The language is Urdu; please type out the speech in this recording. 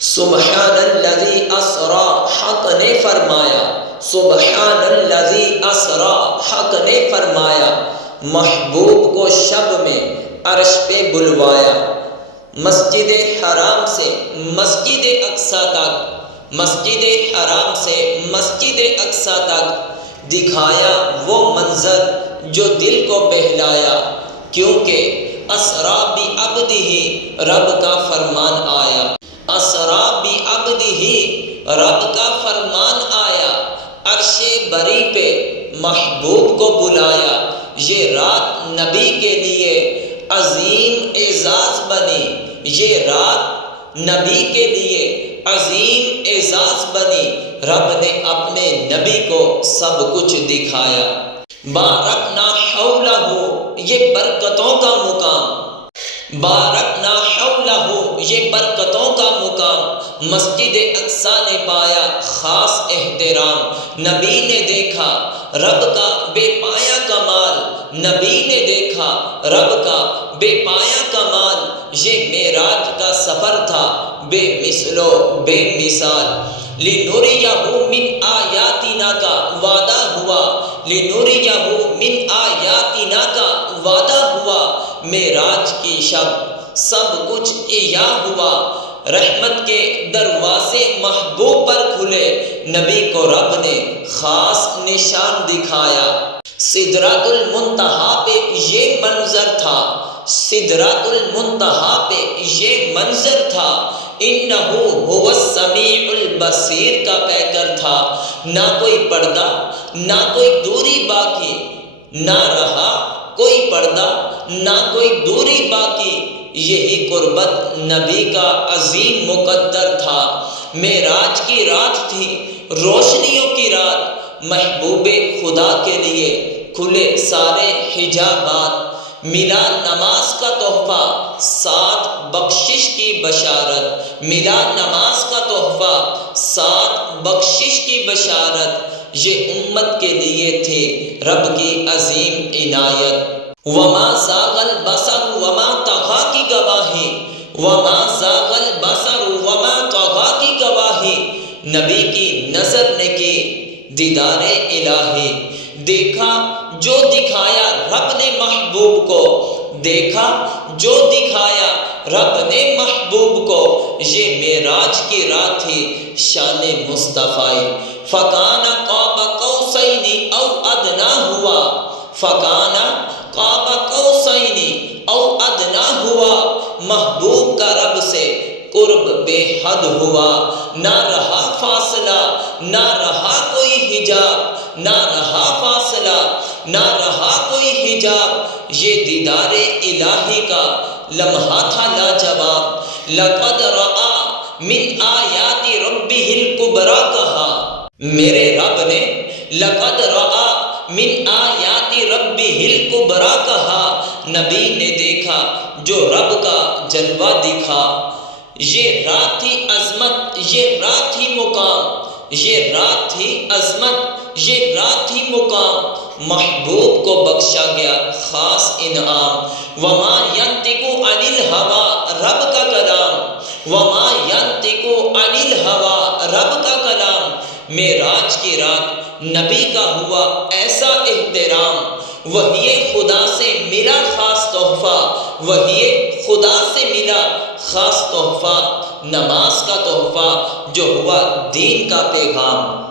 سبحان الذی اسرا، حق نے فرمایا، سبحان الذی اسرا، حق نے فرمایا، محبوب کو شب میں عرش پہ بلوایا، مسجد حرام سے مسجد اقصی تک، مسجد حرام سے مسجد اقصی تک دکھایا وہ منظر جو دل کو بہلایا، کیونکہ اسرا بعبدہ رب کا فرمان آیا، اسرا بعبدہ رب کا فرمان آیا، عرش بری پہ محبوب کو بلایا، یہ رات نبی کے لیے عظیم اعزاز بنی، یہ رات نبی کے لیے عظیم اعزاز بنی، رب نے اپنے نبی کو سب کچھ دکھایا۔ بارکنا حولہ، یہ برکتوں کا مقام، بارکنا حولہ، یہ برکتوں کا مقام، مسجد اقصی نے پایا خاص احترام، نبی نے دیکھا رب کا بے پایا کمال، نبی نے دیکھا رب کا بے پایا کمال، یہ معراج کا سفر تھا بے مثل و بے مثال، لنُرِیَہُ من آیاتنا کا وعدہ ہوا، لنُرِیَہُ من آیاتنا کا وعدہ ہوا، معراج کی شب سب کچھ عیاں ہوا، رحمت کے دروازے محبوب پر کھلے، نبی کو رب نے خاص نشان دکھایا، سدرۃ المنتہا پہ یہ منظر تھا، سدرۃ المنتہا پہ یہ منظر تھا، انہ هو السمیع البصیر کا پیکر تھا، نہ کوئی پردہ نہ کوئی دوری باقی، نہ رہا کوئی پردہ نہ کوئی دوری باقی، یہی قربت نبی کا عظیم مقدر تھا، معراج کی رات تھی، روشنیوں کی رات، محبوب خدا کے لیے کھلے سارے حجابات، ملا نماز کا تحفہ ساتھ بخشش کی بشارت، ملا نماز کا تحفہ ساتھ بخشش کی بشارت، یہ امت کے لیے تھی رب کی عظیم عنایت، وما زاغ البصر وما طغی کی گواہی، وما زاغ البصر وما طغی کی گواہی، نبی کی نظر نے کی دیدار الہی، دیکھا جو دکھایا رب نے محبوب کو، دیکھا جو دکھایا رب نے محبوب کو، یہ معراج کی رات تھی شان مصطفی، فکان قاب قوسین او ادنی ہوا، فکان قاب قوسین او ادنی ہوا، محبوب کا رب سے قرب بے حد ہوا، نہ رہا فاصلہ نہ رہا کوئی حجاب، نہ رہا فاصلہ نہ رہا کوئی حجاب، یہ دیدار الہی کا لمحہ تھا لاجواب، لقد رأى من آیات ربہ الکبریٰ کہا، میرے رب نے لقد رأى من آیات ربہ الکبریٰ کہا، نبی نے دیکھا جو رب کا جلوہ دکھا، یہ رات تھی عظمت، یہ رات تھی مقام، یہ رات تھی عظمت، یہ رات تھی مقام، محبوب کو بخشا گیا خاص انعام، وما ینطق عن الہویٰ رب کا کلام، وما ینطق عن الہویٰ رب کا کلام، معراج کی رات نبی کا ہوا ایسا احترام، وحی خدا سے ملا خاص تحفہ، وحی خدا سے ملا خاص تحفہ، نماز کا تحفہ جو ہوا دین کا پیغام۔